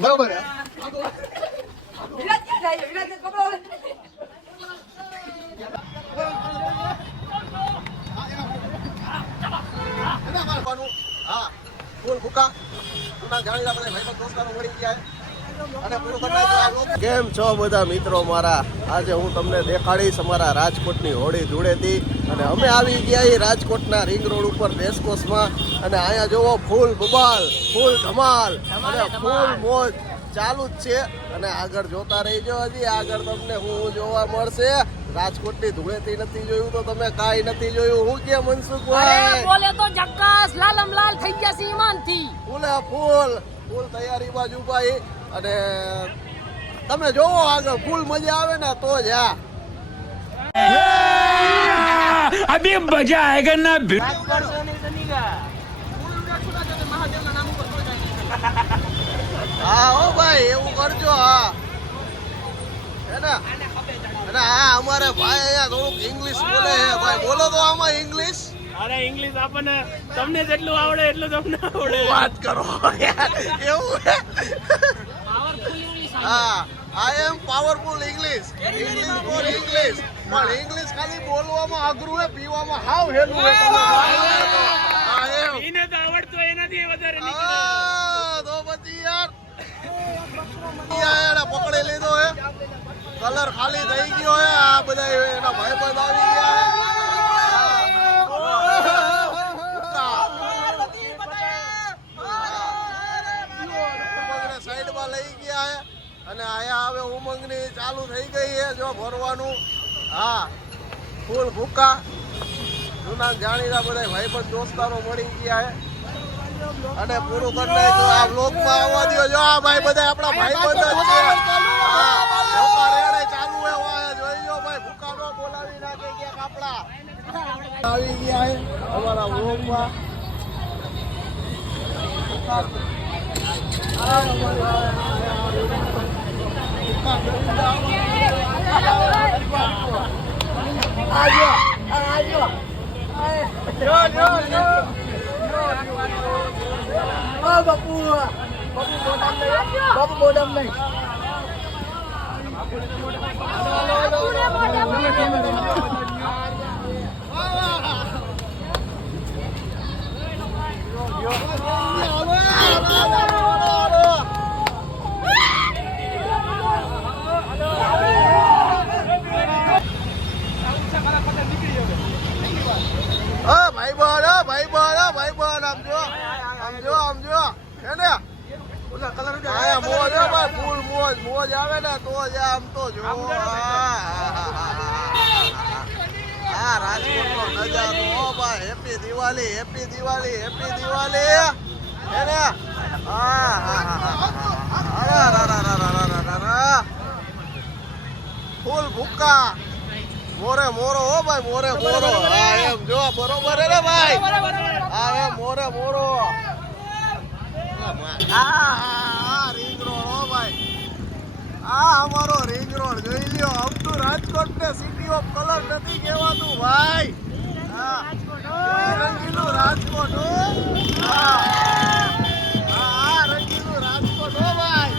બરોબર હે હા ફૂલ ભૂકા જાણી આપણે ભાઈ દોસ્તારો મળી ગયા કેમ છો બધા મિત્રો મારા? આજે હું તમને દેખાડીશ અમારા રાજકોટની હોળી ધૂળેટી અને અમે આવી ગયા રાજકોટના રિંગ રોડ ઉપર રેસકોર્સમાં અને અહીંયા જોવો ફૂલ બબાલ ફૂલ ધમાલ અને ફૂલ મોજ ચાલુ જ છે અને આગળ જોતા રહીજો. હજી આગળ તમને હું જોવા મળશે. રાજકોટની ધૂળેટી નથી જોયું તો તમે કાંઈ નથી જોયું. હું કે મનસુખભાઈ બોલે તો જક્કાસ લાલમ લાલ થઈ ગયા છે ઈમાનથી. ફૂલે ફૂલ ફૂલ તૈયારી બાજુ ભાઈ અને તમે જોવો આગળ ફૂલ મજા આવે ને તો જ. અભી મજા આયેગા ના. હા હો ભાઈ એવું કરજો. હા હે ને અને હા અમારે ભાઈ અહીંયા થોડુંક ઇંગ્લિશ બોલે છે ભાઈ. બોલો તો આમાં ઇંગ્લિશ. અરે ઇંગ્લિશ આપણને તમને જેટલું આવડે એટલું તમને આવડે. વાત કરો યાર એવું હે. હા I am powerful English English for English પણ ઇંગ્લિશ ખાલી બોલવામાં અઘરું હે પીવામાં હાવ હેલું હે. એને તો આવડતું એનાથી વધારે તો પછી યાર પકડી લીધો હે. કલર ખાલી થઈ ગયો હે. આ બધા એના ભાઈબંધ આવી ગયા સાઈડમાં લઈ ગયા હે અને આયા હવે ઉમંગની ચાલુ થઈ ગઈ છે જો ભરવાનું. હા ફૂલ ભૂકા જૂના જાણીતા બધા ભાઈબંધ દોસ્તારો મળી ગયા હે અને પૂરું કરી નાખ્યું. આ બ્લોકમાં આવવા દો. જો આ ભાઈ બધા આપણા ભાઈબંધ જ છે. ભૂકા રેડે ચાલુ હે. જોઈ લો ભાઈ ભૂકા નો બોલાવી નાખે ક્યાંક આપણા આવી ગયા હે અમારા બ્લોકમાં. બાપુ બોડમ નહીં. મોજ આવે ને તો જ આમ તો જો. હા રાજકોટનો નજારો હો ભાઈ. Happy Diwali happy Diwali happy Diwali હે ને. ફૂલ ભૂકા મોરે મોરો હો ભાઈ. મોરે મોરો. હા એમ જો બરોબર હે ને ભાઈ. હા એમ મોરે મોરો. હા રિંગ રોડ હો ભાઈ. આ અમારો રિંગ રોડ જોઈ લ્યો. અમતું રાજકોટ ને સિટી ઓફ કલર નથી કહેવાતું ભાઈ. હા રંગીલું રાજકોટ હો. હા રંગીલું રાજકોટ હો ભાઈ.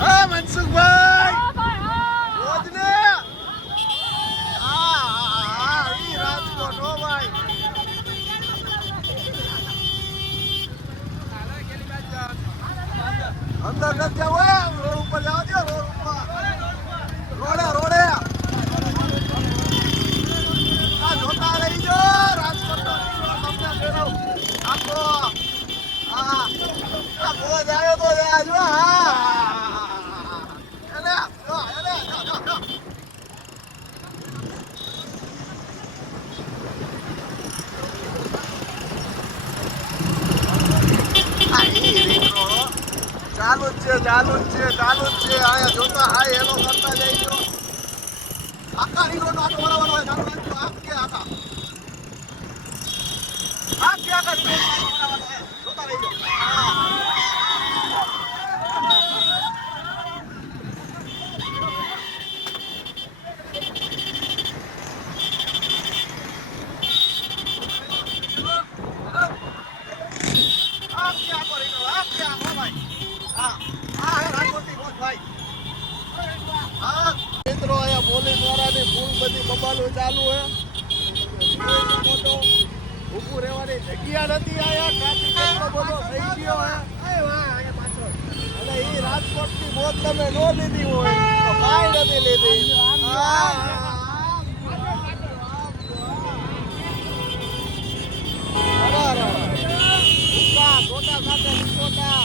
હા મનસુખભાઈ અંદર નથી જવું. રોડ ઉપર જવા દો. રોડ ઉપર રોડે રોડે આ જોતા રહીજો. રાજકોટ તમને ફેરવ આખો. હા મોજ આવ્યો તો જો. હા એને ચાલુ જ છે ચાલુ જ છે ચાલુ જ છે. અહીંયા જોતા હાય હેલો કરતા જઈજો. આખા રીંગણો આટો વળવાનો હોય. ચાલુ રાખજો. આખે આખા રીંગણો આટો વળવાનો હોય. જોતા રહીજો. બધી બબાલું ચાલુ હે જોઈ શકો છો ઊભું રહેવાની જગ્યા નથી આયા ટ્રાફિક એટલો બધો થઈ ગયો હે અને ઈ રાજકોટની બોટ તમે નો લીધી હોય તો કાંઈ નથી લીધી છોટા સાથે છોટા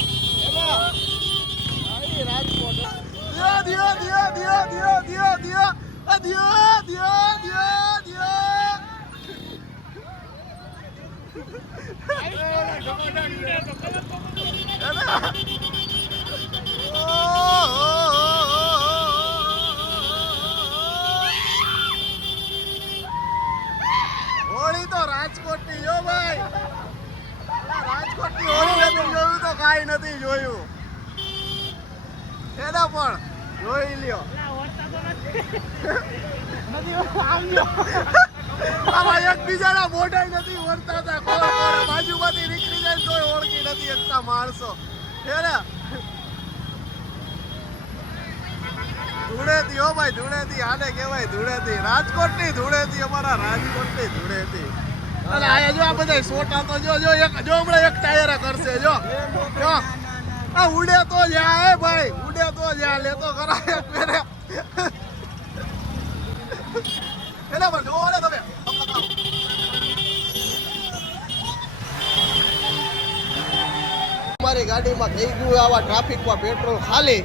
રાજકોટ દિયો દિયો દિયો દિયો દિયો દિયો દિયો દિયો દિયો દિયો દિયો હોળી તો રાજકોટની જો ભાઈ રાજકોટની હોળી નથી જોયું તો કાંઈ નથી જોયું એના પણ જોઈ લ્યો આમાં એકબીજાના મોઢા નથી વળતા કોણ બાજુમાંથી નીકળી જાય તોય ઓળખી નથી એકતા માણસો ધૂળેટી હો ભાઈ ધૂળેટી આને કહેવાય ધૂળેટી રાજકોટની ધૂળેટી અમારા રાજકોટની ધૂળેટી અને આ જો આ બધા સોટા તો જો હમણાં એક ટાયર કરશે જો આ ઉડે તો જા હે ભાઈ ઉડે તો જા લેતો કરાય મેરે એના પર જો રે તમે મારી ગાડીમાં થઈ ગયું આવા ટ્રાફિકમાં પેટ્રોલ ખાલી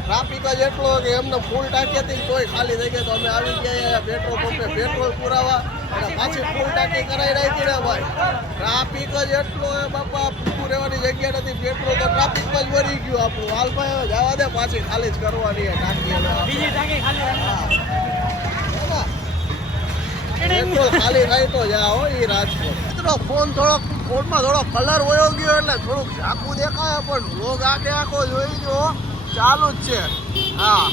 ટ્રાફિક જ એટલો કે એમને ફૂલ ટાંકી હતી તોય ખાલી થઈ ગઈ તો અમે આવી ગયા પેટ્રોલ પંપે પેટ્રોલ પુરાવા અને પાછી ફૂલ ટાંકી કરાવી રાખી ને ભાઈ ટ્રાફિક જ એટલો હે બાપા ઊભું રહેવાની જગ્યા નથી પેટ્રોલ તો ટ્રાફિકમાં જ મરી ગયું આપણું હાલ ભાઈ જવા દે પાછી ખાલી જ કરવાની ટાંકી બીજી ટાંકી ખાલી પેટ્રોલ ખાલી થાય તો જાઓ એ રાજકોટ ફોનમાં થોડો કલર વયો ગયો એટલે થોડુંક ઝાકું દેખાય પણ લોગ આખે આખો જોઈ જો ચાલુ જ છે હા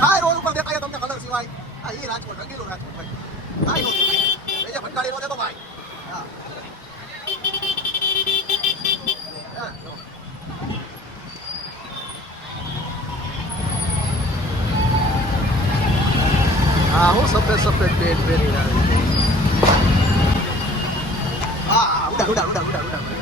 હા રોડ ઉપર દેખાય તમને કલર સિવાય હા એ રાજકોટ રંગીલું રાજકોટ ભાઈ કાંઈ નહોતું ભાઈ એ ભટકાડી નો દેતો ભાઈ હા હા હું સફેદ સફેદ પેન્ટ પહેરી આવી હા ઉડા ઉડા ઉડા ઉડા ઉડા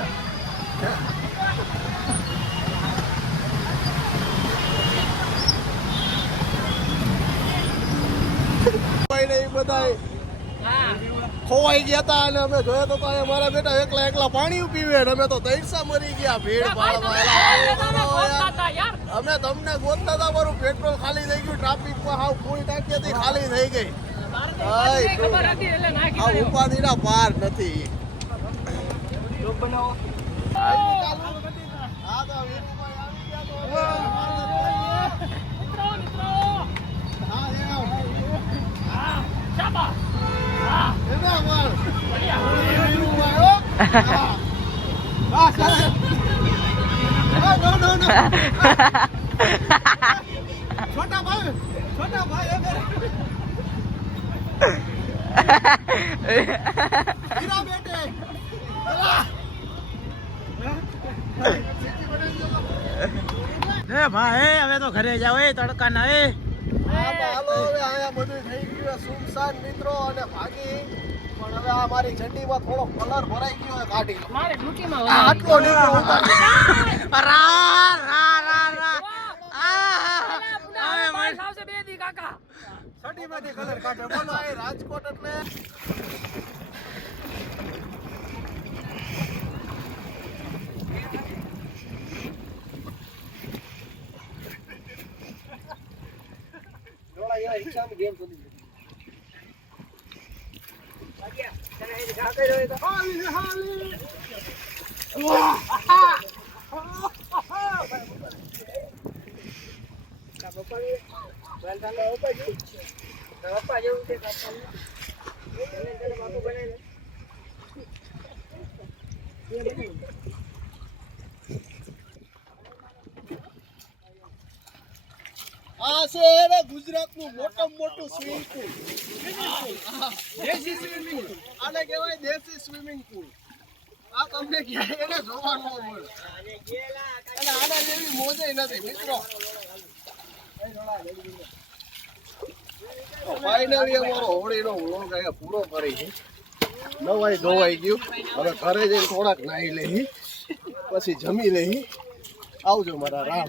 બધા ખોવાઈ ગયા હતા અને અમે જોયા તો મારા બેટા એકલા પાણી પીવે અમે તો તૈરસા મરી ગયા ભીડ અમે તમને ગોતતા હતા મારું પેટ્રોલ ખાલી થઈ ગયું ટ્રાફિકમાં હાવ ફૂલ ટાંકી હતી ખાલી થઈ ગઈ આ ઉપાધિના પાર નથી छोटा भाई हीरा बेटे ભાઈ હવે તો ઘરે જાવ એ તડકા ના એ હાલો હવે આયા બધું થઈ ગયું સુમસાન મિત્રો અને ભાગી પણ હવે આ મારી ચડ્ડીમાં થોડો કલર ભરાઈ ગયો કાઢી મારે ડ્યુટીમાં આટલો નીકળો રા રા રા રા આવશે બે દી કાકા ચડ્ડીમાંથી કલર કાઢે બોલો આ રાજકોટ એટલે જોડા યાર રિક્ષામાં ગેમ શોધી છે એને ગુજરાતનું મોટામાં મોટું સ્વિમિંગ પુલ. આને કહેવાય દેશી સ્વિમિંગ પુલ. આ તમને ક્યાંય એને જોવા ન મળે અને આના જેવી મોજે નથી મિત્રો. ફાઇનલી અમારો હોળીનો વ્લોગ અહીંયા પૂરો કરી છે. નવાઈ ધોવાઈ ગયું. હવે ઘરે જઈને થોડાક નાહી લઈ પછી જમી લઈ. આવજો મારા રામ.